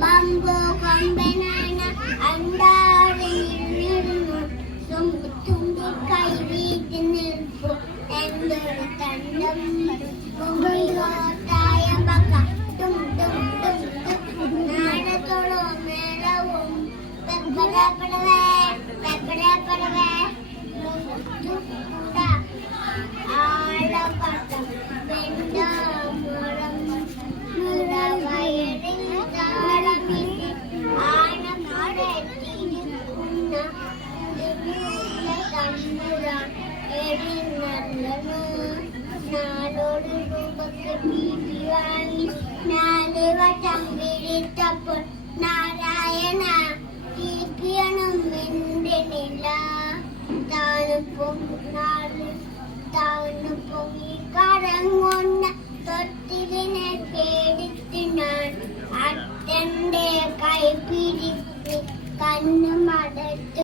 അമ്പമ്പോ കൊമ്പനാന അണ്ടാറിരുന്നു തുമ്പി കൈ വീട്ടി നിൽപ്പു എന്തൊരു തണ്ടം മുമ്പിലോട്ടായ പക്ക ടും ടും ടും ടും നാടത്തോളോ മേളവും പെപ്പടപ്പടവേ പെപ്പടപ്പടവേ ആളപട്ടം വെണ്ടാമുളം മുറവയറിൽ താളമിട്ട് ആണപ്പാടെത്തിരിക്കുന്ന തമ്പുരാൻ എഴുന്നള്ളനു നാടോട് രൂപക്ക് ബീബി വാങ്ങി 4 വട്ടം വിളിച്ചപ്പോൾ നാരായണ ബീബിയണം മിണ്ടുന്നില്ല താണു പൊങ്ങി കറങ്ങുന്ന തൊട്ടിലിനെ പേടിച്ച് ഞാൻ അച്ഛൻ്റെ കൈ പിടിച്ച് കണ്ണു മടച്ചു.